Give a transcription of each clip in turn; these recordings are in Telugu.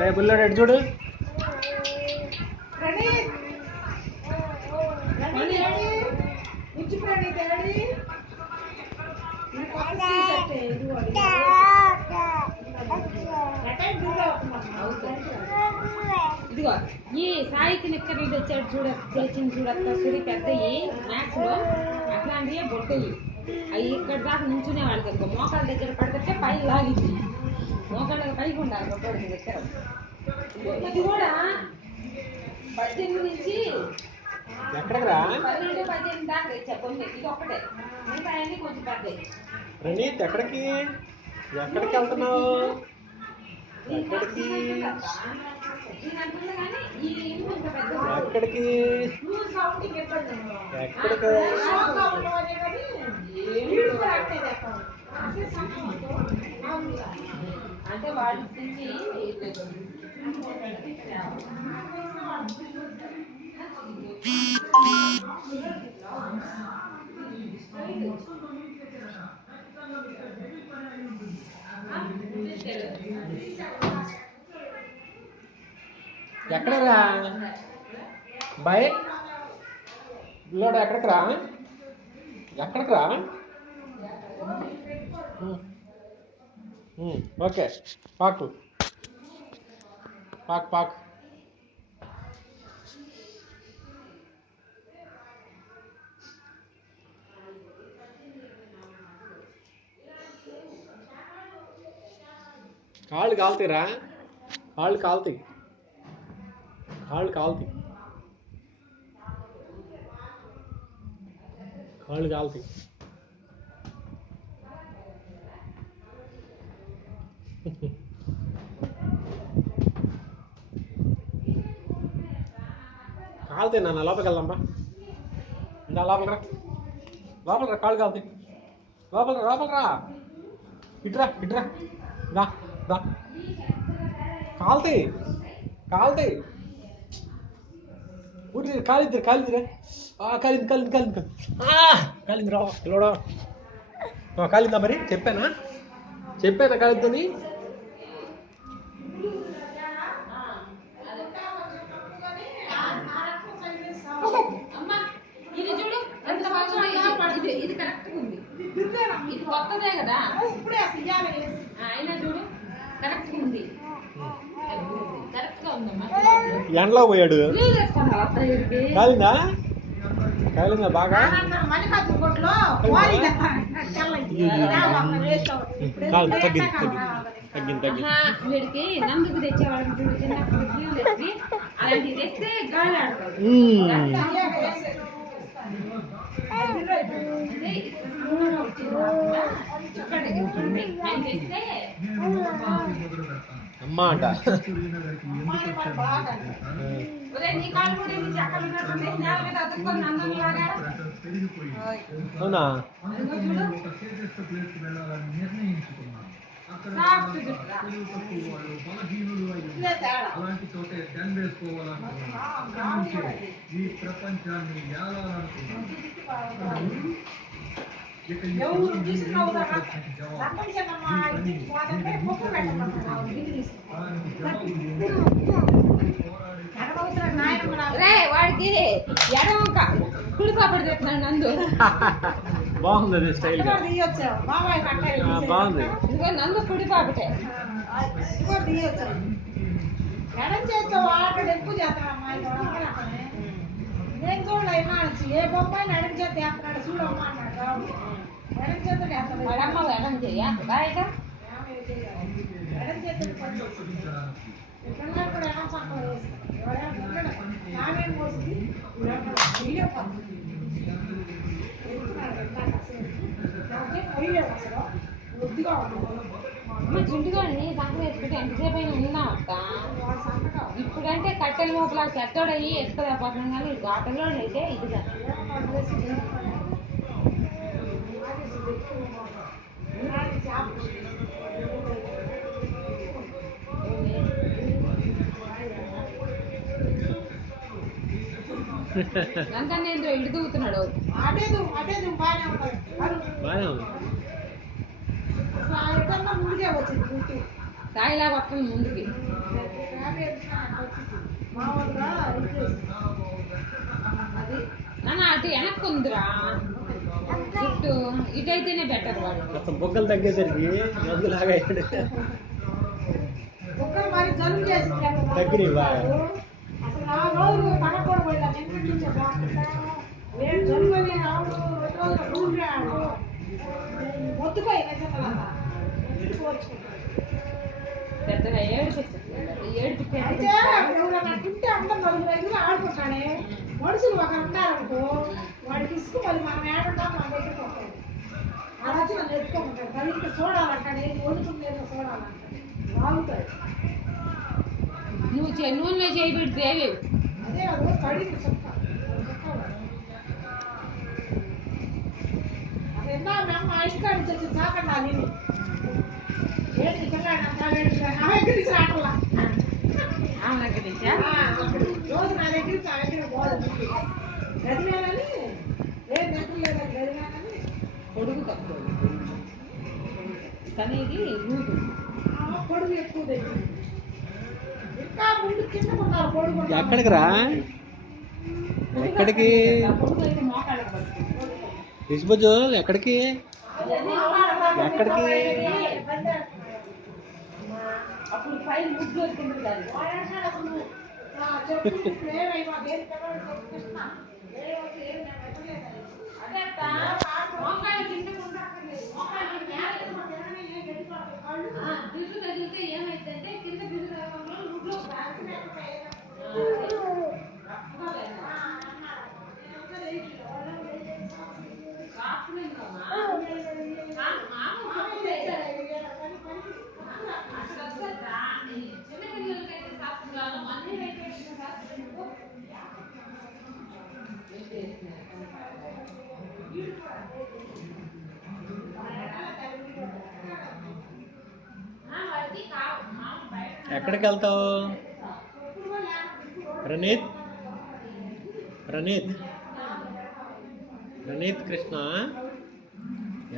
రే బుల్లడు ఎటు చూడు. ఇదిగో ఈ సాయికి నిక్కర్ ఇది వచ్చాడు చూడ చేసింది చూడక్క సుడి పెద్దయి మ్యాథ్స్ లో అట్లాంటివే బొట్టయి అవి ఇక్కడ దాకా నుంచునే వాళ్ళకి ఇంకో మోకాళ్ళ దగ్గర పడితే పై లాగింది మోకాళ్ళకి పైకి ఉండాలి బొట్టోడికి నిక్కర్. ఇది కూడా 18 నుంచి 12, 18 దాకా తెచ్చా కొన్ని. ఇది ఒక్కటే మిగతా అన్ని కొంచెం పెద్దయి. ప్రణీత్ ఎక్కడికి వెళ్తున్నావు? ఎక్కడికి ఎక్కడికి అంటే వాడి ఎక్కడరా బాయ్ బుల్లోడు ఎక్కడికి రా ఓకే పాకు కాళ్ళు కాలుతాయిరా కాళ్ళు కాలుతాయి కాలుతాయి నాన్న. లోపలికి వెళ్దాంబా. ఇందా లోపలికి రా కాళ్ళు కాలుతాయి. లోపలికి రా ఇట్రా దా కాలుతాయి ఊరి కాలిద్దిరా కాలింది రా పిల్లడా. కాలిందా మరి? చెప్పానా కాలిద్దని? ఇది చూడు ఎంత ఇది కరెక్ట్ ఉంది. ఇది కొత్తదే కదా అయినా చూడు కరెక్ట్ ఉంది. కరెక్ట్ గా ఉందమ్మా. ఎండలో పోయాడు. కాలిందా బాగా? వీడికి నందుకు తెచ్చేవాళ్ళకి చూడు చిన్నప్పుడు జీవులు తెచ్చి అలాంటివి తెస్తే గాలి ఆడతాడు. అమ్మా అంట. అవునా? వాడికి ఎడమ కుడి పాపడి చెప్తున్నాడు నందు. బాగుంది స్టైల్ బాగుంది. ఇదిగో నందు కుడి పాపటే. ఎడం చేతితో వాడు ఎక్కువ చేస్తాడమ్మా. నేను చూడలేమా ఏ బొమ్మాయి ఎడం చేతి వేస్తున్నాడు చూడమ్మా అన్నాడు. ఎడం చేతులు వేస్తాడు. ఎడమ్మ ఎడం చెయ్య బయట ఎడం చేతులు పిల్లలు కూడా ఎడం సంకలు వేస్తాడు. నానేం పోసింది వద్దుగా చుంటుగాని సంకలు వేసుకుంటే ఎంతసేపు అయినా ఉన్నా అక్క. ఇప్పుడంటే కట్టెల మోపలా చెత్తోడయ్యి ఎత్తుకోలేకపోతున్నాం కానీ ఆటలో అయితే ఇదిగా నందన్నేంద్ర ఇటు దూకుతున్నాడు. బాగానే ఉంది. ముందుకే వచ్చింది కాయలా వస్తుంది ముందుకి. మామూలుగా ఇచ్చేసి అది నాన్న అటు వెనక్కి ఉందిరా జుట్టు, ఇటైతేనే బెటర్ వాడు. మొత్తం బొగ్గలు తగ్గేసరికి మందులాగా అయ్యాడు. ఒక్కరు మరి జలుబు చేసి తగ్గినాయి బాగా. అసలు 4 రోజులు పడకూడదు పోయినా నిన్నటి నుంచే బాగుంటుందా వేడి జలుబు అని రావుడు 2 రోజులు కూలిపోయాడు మొత్తుపోయి నిజంగా పెద్దగా ఏడిపిస్తుంది, ఏడిపిస్తే అయితే ఎవరైనా తింటే అందరం 4-5 ఆడుకుంటానే మనుషులు ఒక ఉంటారనుకో వాడికి ఇసుకు మళ్ళీ మనం ఏడుంటాం మన దగ్గరికి వస్తాడు ఆ వచ్చి నన్ను ఎత్తుకోమంటాడు తల్లికి చూడాలంటాడు ఏది వండుకుంటేదో చూడాలంటాడు బాగుంటాడు నువ్వు నూనెలో చేయబెడితే అదే అది కడిగి చెప్తా అది ఎన్నో మేము ఇంటికాడ నుంచి వచ్చి చాకండి అది ఏంటి పిల్లాడు అంతా నా దగ్గర నుంచి రాకల్లా ఆమె దగ్గర నుంచా? రోజు నా దగ్గర నుంచి ఆ దగ్గర పోదు గదిలేనని ఏం దగ్గర లేదని గదిలేనని పొడుగు తక్కువ కానీ ఇది లూజు. పొడుగు ఎక్కువ దగ్గర ఇంకా ముందు కిందకున్నారు పొడుగు ఎక్కడికి రా? ఎక్కడికి పొడుగు అయితే మోకాళ్ళకి పడుతుంది. రిషిబుజ్జు ఎక్కడికి? ఎక్కడికి? అప్పుడు పైన ముగ్గు వచ్చింది దాన్ని. అదే అత్త, మోకాళ్ళ కిందకు ఉండక్కర్లేదు. బిల్లు తగిలితే ఏమైందంటే కింద బిల్లు తగలంలో ఊళ్ళో చిన్నపిల్లలకైతే శాస్త్రం కాదు అన్ని అయిపోయింది శాస్త్రం. ఎక్కడికి వెళ్తావు ప్రణీత్? ప్రణీత్ ప్రణీత్ కృష్ణ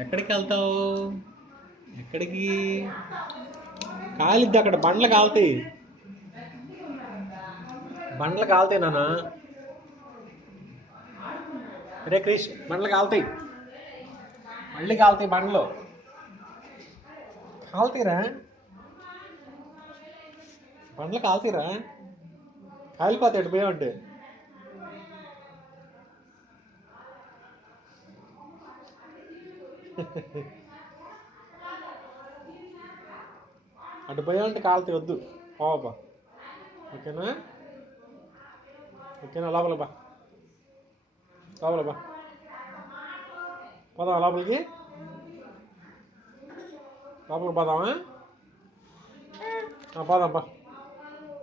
ఎక్కడికి వెళ్తావు? ఎక్కడికి? కాలిద్ది అక్కడ, బండ్లు కాలుతాయి, బండ్లు కాలుతాయి నాన్న. రే క్రిష్, బండ్లు కాలుతాయి, మళ్ళీ కాలుతాయి బండ్లు కాలుతాయిరా, బండ్లు కాలుతాయిరా, కాలిపోతాడు పోయామంటే. అటు పోయామంటే కాలుతాయి, వద్దు పోవబ్బా. ఓకేనా? ఓకేనా? లోపల బా, లోపల బా, పోదామా లోపలికి? లోపలికి పోదామా? పోదాం బా.